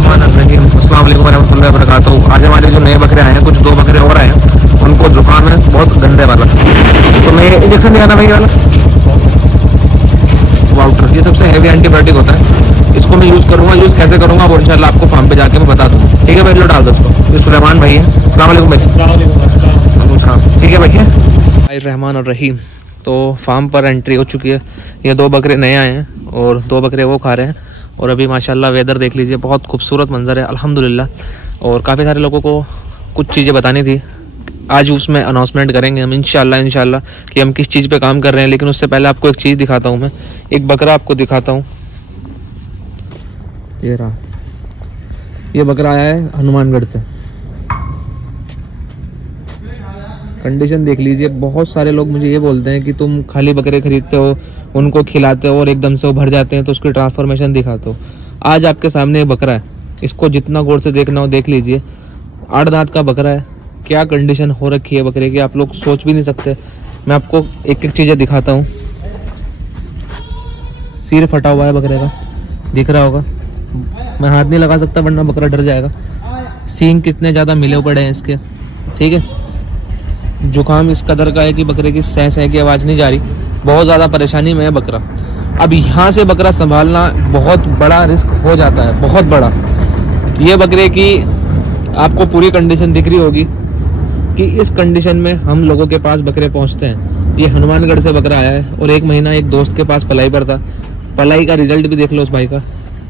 बिस्मिल्लाहिर्रहमानिर्रहीम, अस्सलाम वालेकुम रहमतुल्लाहि व बरकातुहू। आज हमारे जो नए बकरे आए हैं, कुछ 2 बकरे और आए हैं, उनको जुकाम है बहुत गंदे वाला। तो मैं इंजेक्शन दिया ना भाई वाला वाउटर, ये सबसे हैवी एंटीबायोटिक होता है। इसको मैं यूज़ करूँगा, यूज़ कैसे करूँगा वो इंशाल्लाह आपको फार्म पे जाके मैं बता दूँगा। ठीक है भाई, लो डाल दो उसको। ये सुलेमान भाई है। अस्सलाम वालेकुम भाई। ठीक है भाई। रहमान और रहीम। तो फार्म पर एंट्री हो चुकी है। ये 2 बकरे नए आए हैं और 2 बकरे वो खा रहे हैं। और अभी माशाल्लाह वेदर देख लीजिए, बहुत खूबसूरत मंजर है अल्हम्दुलिल्लाह। और काफ़ी सारे लोगों को कुछ चीज़ें बतानी थी, आज उसमें अनाउंसमेंट करेंगे हम इंशाल्लाह कि हम किस चीज़ पे काम कर रहे हैं। लेकिन उससे पहले आपको एक चीज़ दिखाता हूँ, मैं एक बकरा आपको दिखाता हूँ। ये रहा, ये बकरा आया है हनुमानगढ़ से। कंडीशन देख लीजिए। बहुत सारे लोग मुझे ये बोलते हैं कि तुम खाली बकरे खरीदते हो, उनको खिलाते हो और एकदम से वो भर जाते हैं, तो उसकी ट्रांसफॉर्मेशन दिखाते हो। आज आपके सामने ये बकरा है, इसको जितना गौर से देखना हो देख लीजिए। 8 दांत का बकरा है। क्या कंडीशन हो रखी है बकरे की, आप लोग सोच भी नहीं सकते। मैं आपको एक एक चीज़ें दिखाता हूँ। सिर फटा हुआ है बकरे का, दिख रहा होगा। मैं हाथ नहीं लगा सकता वरना बकरा डर जाएगा। सींग कितने ज़्यादा मिले पड़े हैं इसके, ठीक है। जुकाम इस कदर का है कि बकरे की सह की आवाज़ नहीं जा रही। बहुत ज़्यादा परेशानी में है बकरा। अब यहाँ से बकरा संभालना बहुत बड़ा रिस्क हो जाता है, बहुत बड़ा। ये बकरे की आपको पूरी कंडीशन दिख रही होगी कि इस कंडीशन में हम लोगों के पास बकरे पहुँचते हैं। ये हनुमानगढ़ से बकरा आया है और 1 महीना एक दोस्त के पास पलाई पर था। पलाई का रिजल्ट भी देख लो उस भाई का।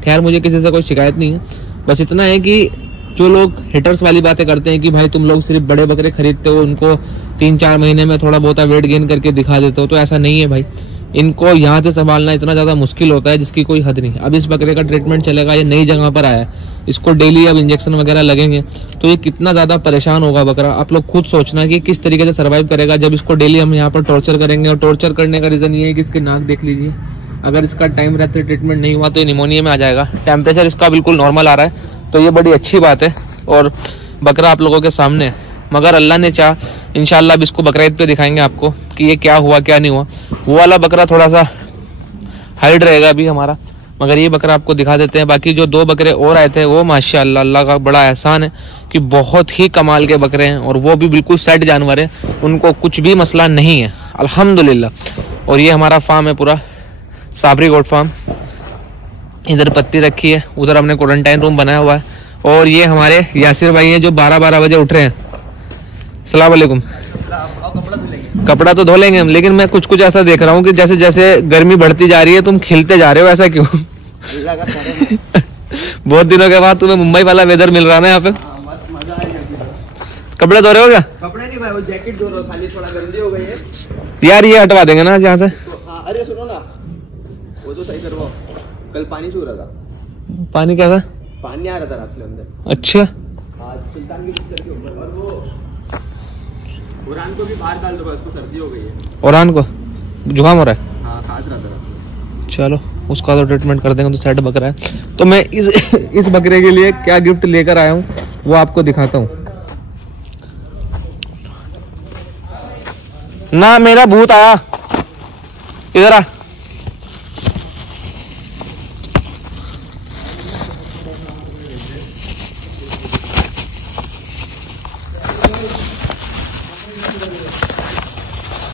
खैर मुझे किसी से कोई शिकायत नहीं है, बस इतना है कि जो लोग हिटर्स वाली बातें करते हैं कि भाई तुम लोग सिर्फ बड़े बकरे खरीदते हो, उनको 3-4 महीने में थोड़ा बहुत वेट गेन करके दिखा देते हो, तो ऐसा नहीं है भाई। इनको यहाँ से संभालना इतना ज़्यादा मुश्किल होता है जिसकी कोई हद नहीं। अब इस बकरे का ट्रीटमेंट चलेगा, ये नई जगह पर आया है, इसको डेली अब इंजेक्शन वगैरह लगेंगे, तो ये कितना ज़्यादा परेशान होगा बकरा। आप लोग खुद सोचना कि किस तरीके से सर्वाइव करेगा जब इसको डेली हम यहाँ पर टॉर्चर करेंगे। और टॉर्चर करने का रीज़न ये है कि इसकी नाक देख लीजिए, अगर इसका टाइम रहते ट्रीटमेंट नहीं हुआ तो ये निमोनिया में आ जाएगा। टेम्परेचर इसका बिल्कुल नॉर्मल आ रहा है, तो ये बड़ी अच्छी बात है। और बकरा आप लोगों के सामने है, मगर अल्लाह ने चाहा इंशाल्लाह अब इसको बकरा ईद पे दिखाएंगे आपको कि ये क्या हुआ क्या नहीं हुआ। वो वाला बकरा थोड़ा सा हाइड रहेगा अभी हमारा, मगर ये बकरा आपको दिखा देते हैं। बाकी जो 2 बकरे और आए थे वो माशाल्लाह अल्लाह का बड़ा एहसान है कि बहुत ही कमाल के बकरे हैं और वो भी बिल्कुल सेट जानवर है, उनको कुछ भी मसला नहीं है अल्हम्दुलिल्लाह। और ये हमारा फार्म है पूरा, साबरी गोट फार्म। इधर पत्ती रखी है, उधर हमने क्वारंटाइन रूम बनाया हुआ है। और ये हमारे यासिर भाई हैं जो 12-12 बजे उठ रहे हैं। अस्सलाम वालेकुम। कपड़ा तो धो लेंगे हम, लेकिन मैं कुछ ऐसा देख रहा हूँ कि जैसे जैसे गर्मी बढ़ती जा रही है तुम खिलते जा रहे हो, ऐसा क्यों? बहुत दिनों के बाद तुम्हें मुंबई वाला वेदर मिल रहा है ना यहाँ पे। कपड़े धो रहे हो क्या? कपड़े नहीं भाई, वो जैकेट धो रहा हूं, खाली थोड़ा गंदी हो गई है यार। ये हटवा देंगे ना यहाँ से। अरे सुनो ना, वो तो सही करवाओ। कल पानी छू रहा था। पानी क्या था? पानी आ रहा था रात के अंदर। अच्छा, आज सुल्तान की बिस्तर के ऊपर। और वो उरान को भी बाहर डाल दो, उसको सर्दी हो गई है। उरान को जुकाम हो रहा है? हाँ, खांस रहा था। चलो उसका तो ट्रीटमेंट कर देंगे, तो सेट बकरा है। तो मैं इस बकरे के लिए क्या गिफ्ट लेकर आया हूँ वो आपको दिखाता हूँ ना। मेरा भूत आया, इधर आ।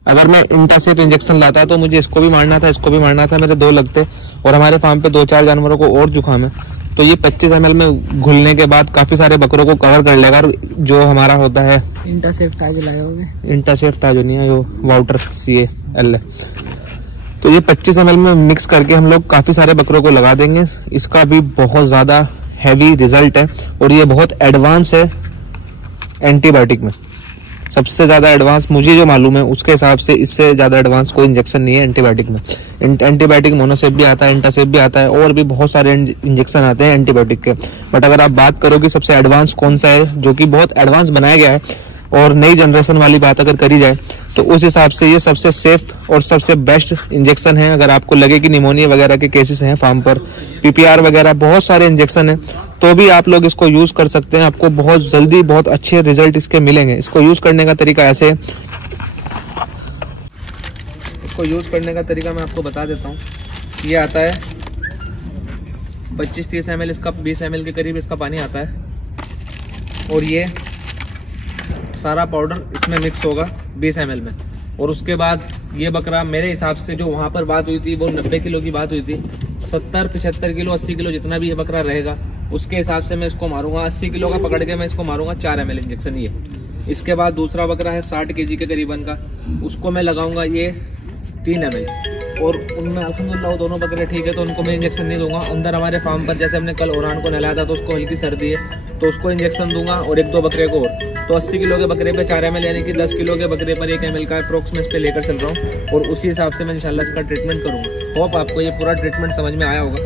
अगर मैं इंटासिप इंजेक्शन लाता तो मुझे इसको भी मारना था, इसको भी मारना था, मेरे 2 लगते। और हमारे फार्म पे 2-4 जानवरों को और जुकाम है, तो ये 25 ml में घुलने के बाद काफी सारे बकरों को कवर कर लेगा। जो हमारा होता है इंटासिप ताजो लाए होंगे, इंटासिप ताजो नहीं है, वो वाउटर CAL है। तो ये 25 ml में मिक्स करके हम लोग काफी सारे बकरों को लगा देंगे। इसका भी बहुत ज्यादा हैवी रिजल्ट है और ये बहुत एडवांस है एंटीबायोटिक में। सबसे ज्यादा एडवांस मुझे जो मालूम है उसके हिसाब से इससे ज्यादा एडवांस कोई इंजेक्शन नहीं है एंटीबायोटिक में। एंटीबायोटिक मोनोसेप भी आता है, इंटासेप भी आता है, और भी बहुत सारे इंजेक्शन आते हैं एंटीबायोटिक के। बट अगर आप बात करो कि सबसे एडवांस कौन सा है, जो कि बहुत एडवांस बनाया गया है और नई जनरेशन वाली बात अगर करी जाए, तो उस हिसाब से ये सबसे सेफ और सबसे बेस्ट इंजेक्शन है। अगर आपको लगे कि निमोनिया वगैरह के केसेस हैं फार्म पर, PPR वगैरह बहुत सारे इंजेक्शन है, तो भी आप लोग इसको यूज कर सकते हैं। आपको बहुत जल्दी बहुत अच्छे रिजल्ट इसके मिलेंगे। इसको यूज करने का तरीका ऐसे है, इसको यूज करने का तरीका मैं आपको बता देता हूँ। ये आता है 25-30 ml इसका, 20 ml के करीब इसका पानी आता है। और ये सारा पाउडर इसमें मिक्स होगा 20 ml में। और उसके बाद ये बकरा मेरे हिसाब से जो वहाँ पर बात हुई थी वो 90 किलो की बात हुई थी, 70-75 किलो 80 किलो जितना भी ये बकरा रहेगा उसके हिसाब से मैं इसको मारूंगा। 80 किलो का पकड़ के मैं इसको मारूंगा 4 ml इंजेक्शन ये। इसके बाद दूसरा बकरा है 60 kg के करीबन का, उसको मैं लगाऊंगा ये 3 ml। और उनमें अल्हम्दुलिल्लाह वो दोनों बकरे ठीक है तो उनको मैं इंजेक्शन नहीं दूंगा। अंदर हमारे फार्म पर जैसे हमने कल ओरान को नहलाया था तो उसको हल्की सर्दी है तो उसको इंजेक्शन दूंगा, और 1-2 बकरे को और। तो 80 किलो के बकरे पे 4 ml यानी कि 10 किलो के बकरे पर 1 ml का अप्रोक्स में इस पे लेकर चल रहा हूँ, और उसी हिसाब से मैं इंशाल्लाह इसका ट्रीटमेंट करूँगा। होप आपको ये पूरा ट्रीटमेंट समझ में आया होगा।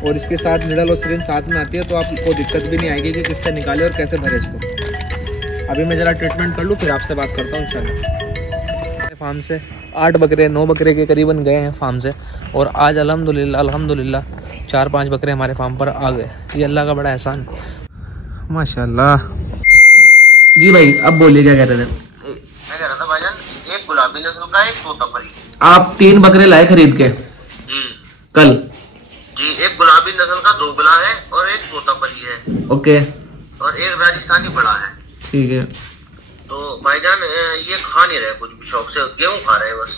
और इसके साथ निडल और सिरिंज साथ में आती है तो आपको दिक्कत भी नहीं आएगी कि किससे निकाले और कैसे भरे इसको। अभी मैं ज़रा ट्रीटमेंट कर लूँ फिर आपसे बात करता हूँ इंशाल्लाह। फार्म से 8 बकरे 9 बकरे के करीबन गए हैं फार्म से, और आज अल्हम्दुलिल्लाह 4-5 बकरे हमारे फार्म पर आ गए। ये अल्लाह का बड़ा एहसान माशाल्लाह। जी भाई अब बोलिए क्या कह रहे थे? मैं कह रहा था भाईजान, एक गुलाबी नस्ल का, एक तोतापरी। आप 3 बकरे लाए खरीद के कल? जी, एक गुलाबी नस्ल का 2 गुला है और एक तोतापरी है। ओके। और एक राजस्थानी बड़ा है। ठीक है। तो भाईजान ये खा नहीं रहे कुछ भी, शौक से गेहूं खा रहे हैं बस।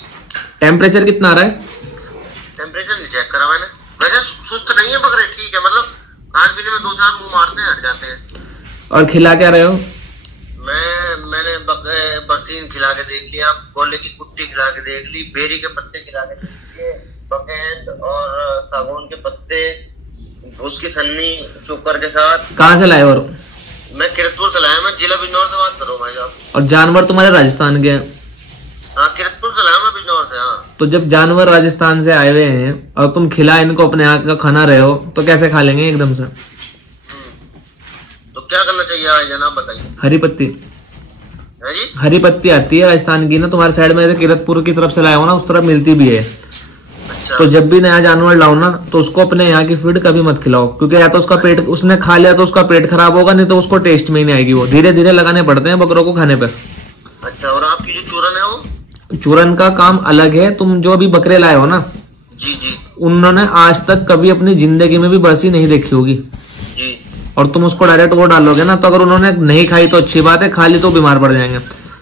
टेम्परेचर कितना आ रहा है? टेम्परेचर नहीं चेक करा मैंने। वैसे सुस्त नहीं है बकरे, ठीक है, मतलब खान पीने में 2-4 मुंह मारते हैं, हट जाते हैं। और खिला क्या रहे हो? मैंने बरसीन खिला के देख लिया, कोले की कुट्टी खिला के देख ली, बेरी के पत्ते खिला के देख लिए, बकेंड और सागौन के पत्ते, भूस की सन्नी चोकर के साथ। कहाँ से लाए? और मैं किरतपुर से लाया, मैं जिला बिजनौर से बात कर रहा हूँ भाई साहब। और जानवर तुम्हारे राजस्थान के हैं? हाँ, किरतपुर से लाया मैं, बिजनौर से। हाँ, तो जब जानवर राजस्थान से आए हुए हैं और तुम खिला इनको अपने हाथ का खाना रहे हो तो कैसे खा लेंगे एकदम से? तो क्या करना चाहिए भाई जनाब, बताइए। हरी पत्ती है जी, हरी पत्ती आती है राजस्थान की ना, तुम्हारे साइड में किरतपुर की तरफ से लाया हो ना, उस तरफ मिलती भी है। अच्छा। तो जब भी नया जानवर लाओ ना तो उसको अपने यहाँ की फीड कभी मत खिलाओ, क्योंकि या तो उसका पेट, उसने खा लिया तो उसका पेट खराब होगा, नहीं तो उसको टेस्ट में ही नहीं आएगी। वो धीरे धीरे लगाने पड़ते हैं बकरों को खाने पे। अच्छा। और आपकी जो चूरन है वो? चूरन का काम अलग है। तुम जो अभी बकरे लाए हो ना, जी जी, उन्होंने आज तक कभी अपनी जिंदगी में भी बरसी नहीं देखी होगी जी। और तुम उसको डायरेक्ट वो डालोगे ना, तो अगर उन्होंने नहीं खाई तो अच्छी बात है, खा ली तो बीमार पड़ जाएंगे।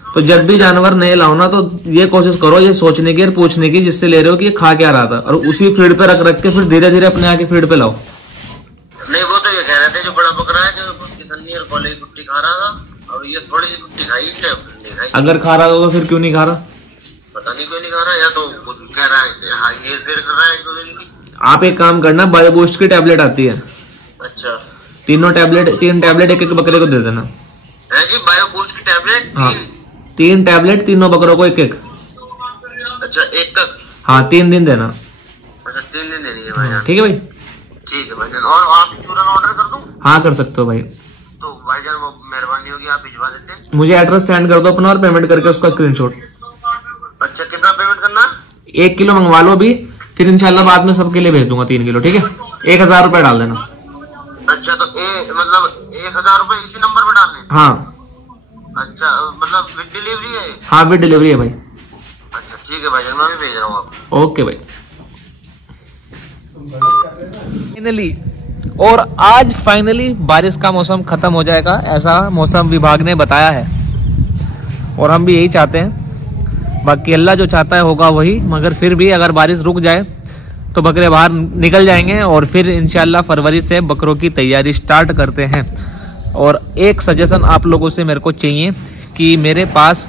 तो जब भी जानवर नए लाओ ना तो ये कोशिश करो ये सोचने की और पूछने की जिससे ले रहे हो कि ये खा क्या रहा था, और उसी फीड पे रख के फिर धीरे धीरे अपने आके फीड पे लाओ। नहीं, वो तो ये कह रहे थे जो बड़ा बकरा है जो उसकी सन्नी और कोले की कुट्टी खा रहा था, और ये थोड़ी सी कुट्टी खाई, नहीं खाई। अगर खा रहा तो फिर क्यों नहीं खा रहा? पता नहीं क्यों नहीं खा रहा, या तो कह रहा है हाँ ये फिर कर रहा है 2 दिन की। आप एक काम करना, बायो बूस्ट की टैबलेट आती है। अच्छा। 3 टैबलेट एक बकरे को दे देना। है जी, बायो बूस्ट की टैबलेट? हाँ, 3 टैबलेट तीनों बकरों को एक। अच्छा, एक का? हाँ, 3 दिन देना। अच्छा, 3 दिन देनी है भाईजान। ठीक है भाई? ठीक है भाईजान। और आप चूरन ऑर्डर कर दूं? हाँ, कर सकते हो भाई। तो भाईजान वो मेहरबानी होगी, आप भिजवा देते हैं। मुझे एड्रेस सेंड कर दो अपना और पेमेंट करके उसका स्क्रीनशॉट। अच्छा, कितना पेमेंट करना? 1 किलो मंगवा लो अभी, फिर इंशाल्लाह बाद में सबके लिए भेज दूंगा 3 किलो। ठीक है? 1000 रुपए डाल देना। अच्छा, तो मतलब 1000 रुपए इसी नंबर पे डालने? हाँ। अच्छा, मतलब विद डिलीवरी है? हाँ, विद डिलीवरी है भाई। अच्छा, ठीक है भाईजान, मैं भी भेज रहा हूँ आपको। ओके भाई। फाइनली, और आज फाइनली बारिश का मौसम खत्म हो जाएगा, ऐसा मौसम विभाग ने बताया है, और हम भी यही चाहते हैं। बाकी अल्लाह जो चाहता है होगा वही, मगर फिर भी अगर बारिश रुक जाए तो बकरे बाहर निकल जाएंगे, और फिर इंशाल्लाह फरवरी से बकरों की तैयारी स्टार्ट करते हैं। और एक सजेशन आप लोगों से मेरे को चाहिए कि मेरे पास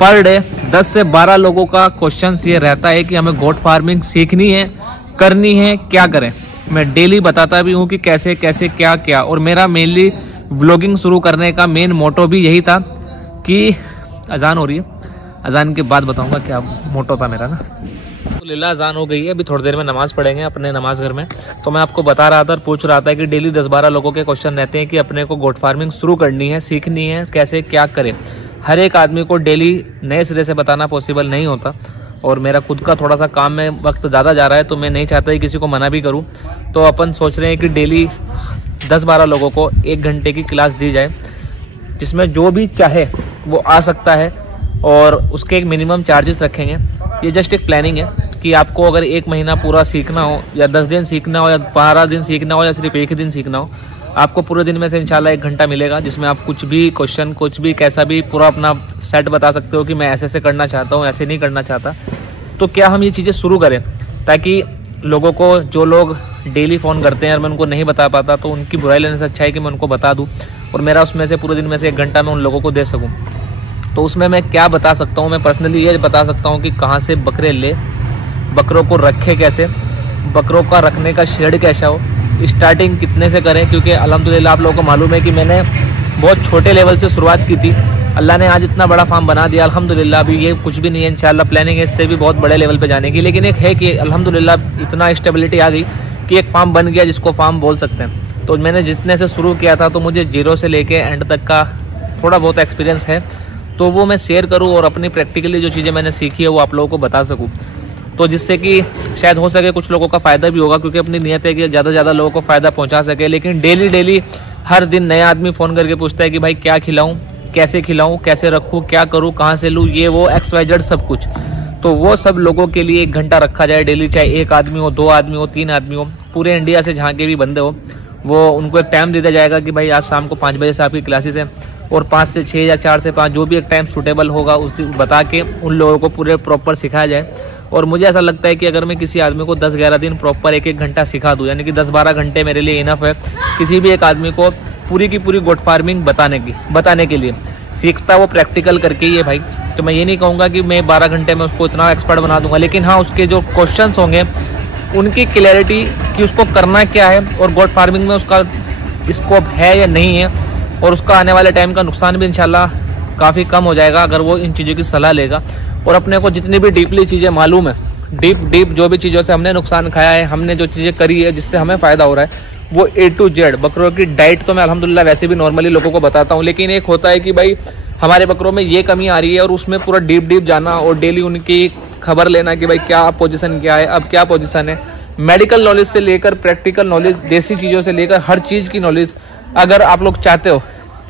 पर डे 10 से 12 लोगों का क्वेश्चन ये रहता है कि हमें गोट फार्मिंग सीखनी है, करनी है, क्या करें। मैं डेली बताता भी हूँ कि कैसे कैसे क्या क्या, और मेरा मेनली व्लॉगिंग शुरू करने का मेन मोटो भी यही था कि अजान हो रही है, अजान के बाद बताऊंगा क्या मोटो था मेरा ना। तो लीला अजान हो गई है, अभी थोड़ी देर में नमाज पढ़ेंगे अपने नमाज घर में। तो मैं आपको बता रहा था और पूछ रहा था कि डेली 10-12 लोगों के क्वेश्चन रहते हैं कि अपने को गोट फार्मिंग शुरू करनी है, सीखनी है, कैसे क्या करें। हर एक आदमी को डेली नए सिरे से बताना पॉसिबल नहीं होता, और मेरा खुद का थोड़ा सा काम में वक्त ज़्यादा जा रहा है, तो मैं नहीं चाहता कि किसी को मना भी करूँ। तो अपन सोच रहे हैं कि डेली 10-12 लोगों को 1 घंटे की क्लास दी जाए, जिसमें जो भी चाहे वो आ सकता है, और उसके एक मिनिमम चार्जेस रखेंगे। ये जस्ट एक प्लानिंग है, कि आपको अगर 1 महीना पूरा सीखना हो या 10 दिन सीखना हो या 12 दिन सीखना हो या सिर्फ 1 दिन सीखना हो, आपको पूरे दिन में से इंशाल्लाह 1 घंटा मिलेगा, जिसमें आप कुछ भी क्वेश्चन, कुछ भी कैसा भी पूरा अपना सेट बता सकते हो कि मैं ऐसे ऐसे करना चाहता हूँ, ऐसे नहीं करना चाहता। तो क्या हम ये चीज़ें शुरू करें ताकि लोगों को, जो लोग डेली फ़ोन करते हैं और मैं उनको नहीं बता पाता, तो उनकी बुराई लेने से अच्छा है कि मैं उनको बता दूँ और मेरा उसमें से पूरे दिन में से 1 घंटा मैं उन लोगों को दे सकूँ। तो उसमें मैं क्या बता सकता हूँ, मैं पर्सनली ये बता सकता हूँ कि कहाँ से बकरे ले, बकरों को रखे कैसे, बकरों का रखने का शेड कैसा हो, स्टार्टिंग कितने से करें, क्योंकि अल्हम्दुलिल्लाह आप लोगों को मालूम है कि मैंने बहुत छोटे लेवल से शुरुआत की थी। अल्लाह ने आज इतना बड़ा फार्म बना दिया अल्हम्दुलिल्लाह। अभी ये कुछ भी नहीं है, इंशाल्लाह प्लानिंग है इससे भी बहुत बड़े लेवल पे जाने की, लेकिन एक है कि अल्हम्दुलिल्लाह इतना स्टेबिलिटी आ गई कि एक फार्म बन गया जिसको फार्म बोल सकते हैं। तो मैंने जितने से शुरू किया था तो मुझे 0 से लेके एंड तक का थोड़ा बहुत एक्सपीरियंस है, तो वो मैं शेयर करूँ और अपनी प्रैक्टिकली जो चीज़ें मैंने सीखी है वो आप लोगों को बता सकूँ, तो जिससे कि शायद हो सके कुछ लोगों का फ़ायदा भी होगा, क्योंकि अपनी नीयत है कि ज़्यादा से ज़्यादा लोगों को फ़ायदा पहुंचा सके। लेकिन डेली हर दिन नया आदमी फ़ोन करके पूछता है कि भाई क्या खिलाऊं, कैसे खिलाऊं, कैसे रखूं, क्या करूं, कहाँ से लूँ, ये वो XYZ सब कुछ। तो वो सब लोगों के लिए 1 घंटा रखा जाए डेली, चाहे 1 आदमी हो, 2 आदमी हो, 3 आदमी हो, पूरे इंडिया से जहाँ के भी बंदे हो, वो उनको एक टाइम दे दिया जाएगा कि भाई आज शाम को 5 बजे से आपकी क्लासेस हैं, और 5 से 6 या 4 से 5 जो भी एक टाइम सूटेबल होगा उस दिन बता के उन लोगों को पूरे प्रॉपर सिखाया जाए। और मुझे ऐसा लगता है कि अगर मैं किसी आदमी को 10-11 दिन प्रॉपर 1-1 घंटा सिखा दूँ, यानी कि 10-12 घंटे मेरे लिए इनफ है किसी भी एक आदमी को पूरी की पूरी गोट फार्मिंग बताने के लिए। सीखता वो प्रैक्टिकल करके ही है भाई। तो मैं ये नहीं कहूँगा कि मैं 12 घंटे में उसको इतना एक्सपर्ट बना दूंगा, लेकिन हाँ उसके जो क्वेश्चंस होंगे उनकी क्लैरिटी कि उसको करना क्या है और गोट फार्मिंग में उसका स्कोप है या नहीं है, और उसका आने वाले टाइम का नुकसान भी इंशाल्लाह काफ़ी कम हो जाएगा अगर वो इन चीज़ों की सलाह लेगा। और अपने को जितनी भी डीपली चीज़ें मालूम है, डीप जो भी चीज़ों से हमने नुकसान खाया है, हमने जो चीज़ें करी है जिससे हमें फ़ायदा हो रहा है, वो A to Z बकरों की डाइट तो मैं अल्हम्दुलिल्लाह वैसे भी नॉर्मली लोगों को बताता हूँ, लेकिन एक होता है कि भाई हमारे बकरों में ये कमी आ रही है और उसमें पूरा डीप जाना और डेली उनकी खबर लेना कि भाई क्या पोजीशन क्या है, अब क्या पोजीशन है। मेडिकल नॉलेज से लेकर प्रैक्टिकल नॉलेज, देसी चीज़ों से लेकर हर चीज़ की नॉलेज अगर आप लोग चाहते हो,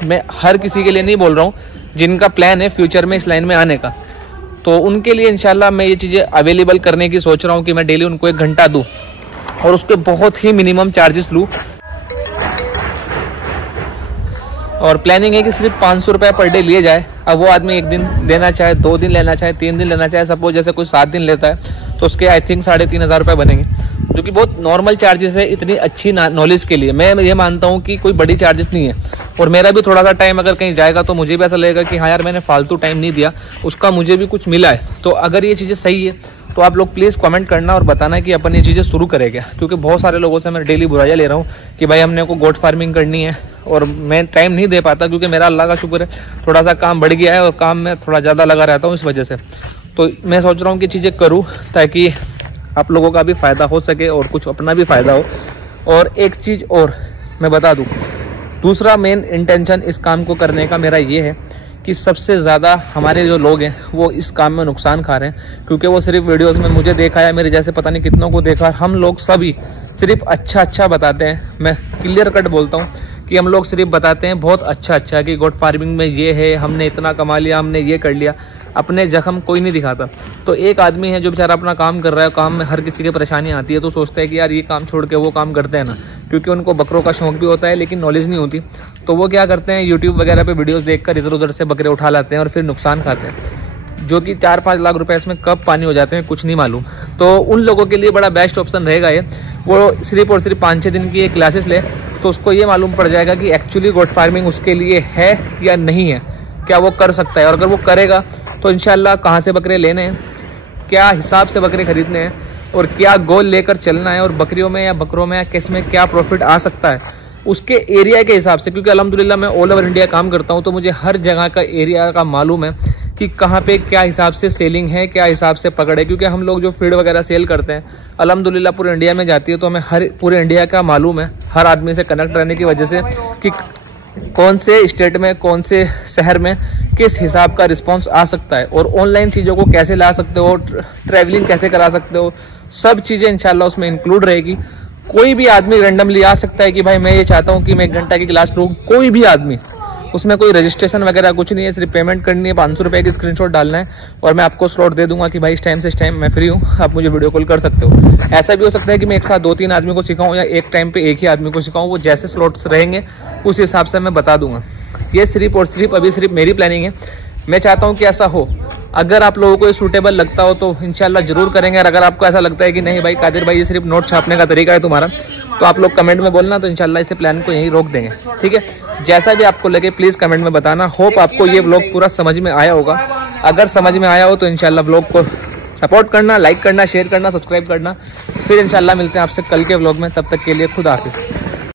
मैं हर किसी के लिए नहीं बोल रहा हूँ, जिनका प्लान है फ्यूचर में इस लाइन में आने का, तो उनके लिए इंशाल्लाह मैं ये चीज़ें अवेलेबल करने की सोच रहा हूँ कि मैं डेली उनको 1 घंटा दूँ और उसके बहुत ही मिनिमम चार्जेस लूँ। और प्लानिंग है कि सिर्फ 500 रुपये पर डे लिए जाए। अब वो आदमी 1 दिन लेना चाहे, 2 दिन लेना चाहे, 3 दिन लेना चाहे, सपोज जैसे कोई 7 दिन लेता है तो उसके आई थिंक 3,500 रुपये बनेंगे, जो कि बहुत नॉर्मल चार्जेस है इतनी अच्छी नॉलेज के लिए। मैं ये मानता हूँ कि कोई बड़ी चार्जेस नहीं है, और मेरा भी थोड़ा सा टाइम अगर कहीं जाएगा तो मुझे भी ऐसा लगेगा कि हाँ यार मैंने फालतू टाइम नहीं दिया, उसका मुझे भी कुछ मिला है। तो अगर ये चीज़ें सही है तो आप लोग प्लीज़ कमेंट करना और बताना कि अपन ये चीज़ें शुरू करें क्या, क्योंकि बहुत सारे लोगों से मैं डेली बुराइयाँ ले रहा हूँ कि भाई हमने को गोट फार्मिंग करनी है और मैं टाइम नहीं दे पाता, क्योंकि मेरा अल्लाह का शुक्र है थोड़ा सा काम बढ़ गया है और काम में थोड़ा ज़्यादा लगा रहता हूँ इस वजह से। तो मैं सोच रहा हूँ कि चीज़ें करूँ ताकि आप लोगों का भी फ़ायदा हो सके और कुछ अपना भी फ़ायदा हो। और एक चीज़ और मैं बता दूँ, दूसरा मेन इंटेंशन इस काम को करने का मेरा ये है कि सबसे ज़्यादा हमारे जो लोग हैं वो इस काम में नुकसान खा रहे हैं, क्योंकि वो सिर्फ वीडियोस में मुझे देखा है, मेरे जैसे पता नहीं कितनों को देखा, हम लोग सभी सिर्फ अच्छा बताते हैं। मैं क्लियर कट बोलता हूँ कि हम लोग सिर्फ बताते हैं बहुत अच्छा कि गोट फार्मिंग में ये है, हमने इतना कमा लिया, हमने ये कर लिया, अपने जख्म कोई नहीं दिखाता। तो एक आदमी है जो बेचारा अपना काम कर रहा है, काम में हर किसी की परेशानी आती है, तो सोचता है कि यार ये काम छोड़ के वो काम करते हैं ना, क्योंकि उनको बकरों का शौक भी होता है लेकिन नॉलेज नहीं होती। तो वो क्या करते हैं, यूट्यूब वगैरह पे वीडियोस देखकर इधर उधर से बकरे उठा लाते हैं और फिर नुकसान खाते हैं, जो कि 4-5 लाख रुपए इसमें कब पानी हो जाते हैं कुछ नहीं मालूम। तो उन लोगों के लिए बड़ा बेस्ट ऑप्शन रहेगा ये, वो सिर्फ और सिर्फ 5-6 दिन की ये क्लासेस ले, तो उसको ये मालूम पड़ जाएगा कि एक्चुअली गोट फार्मिंग उसके लिए है या नहीं है, क्या वो कर सकता है। और अगर वो करेगा तो इंशाल्लाह कहाँ से बकरे लेने हैं, क्या हिसाब से बकरे खरीदने हैं और क्या गोल लेकर चलना है, और बकरियों में या बकरों में या किस में क्या प्रॉफिट आ सकता है उसके एरिया के हिसाब से। क्योंकि अल्हम्दुलिल्लाह मैं ऑल ओवर इंडिया काम करता हूँ, तो मुझे हर जगह का एरिया का मालूम है कि कहाँ पे क्या हिसाब से सेलिंग है, क्या हिसाब से पकड़ है। क्योंकि हम लोग जो फीड वगैरह सेल करते हैं अल्हम्दुलिल्लाह पूरे इंडिया में जाती है, तो हमें हर पूरे इंडिया का मालूम है, हर आदमी से कनेक्ट रहने की वजह से, कि कौन से स्टेट में, कौन से शहर में किस हिसाब का रिस्पांस आ सकता है, और ऑनलाइन चीज़ों को कैसे ला सकते हो, ट्रैवलिंग कैसे करा सकते हो, सब चीज़ें इंशाल्लाह उसमें इंक्लूड रहेगी। कोई भी आदमी रैंडमली आ सकता है कि भाई मैं ये चाहता हूँ कि मैं 1 घंटा की क्लास लूँ, कोई भी आदमी उसमें कोई रजिस्ट्रेशन वगैरह कुछ नहीं है, सिर्फ पेमेंट करनी है, 500 रुपये की स्क्रीनशॉट डालना है और मैं आपको स्लॉट दे दूंगा कि भाई इस टाइम से इस टाइम मैं फ्री हूँ, आप मुझे वीडियो कॉल कर सकते हो। ऐसा भी हो सकता है कि मैं एक साथ 2-3 आदमी को सिखाऊँ या एक टाइम पे एक ही आदमी को सिखाऊँ, वो जैसे स्लॉट्स रहेंगे उस हिसाब से मैं बता दूंगा। ये सिर्फ और सिर्फ अभी सिर्फ मेरी प्लानिंग है, मैं चाहता हूँ कि ऐसा हो। अगर आप लोगों को ये सूटेबल लगता हो तो इंशाल्लाह जरूर करेंगे, और अगर आपको ऐसा लगता है कि नहीं भाई कादिर भाई ये सिर्फ नोट छापने का तरीका है तुम्हारा, तो आप लोग कमेंट में बोलना, तो इंशाल्लाह इसे प्लान को यहीं रोक देंगे, ठीक है। जैसा भी आपको लगे प्लीज़ कमेंट में बताना। होप आपको ये व्लॉग पूरा समझ में आया होगा। अगर समझ में आया हो तो इंशाल्लाह व्लॉग को सपोर्ट करना, लाइक करना, शेयर करना, सब्सक्राइब करना। फिर इंशाल्लाह मिलते हैं आपसे कल के व्लॉग में, तब तक के लिए खुदा हाफिज़।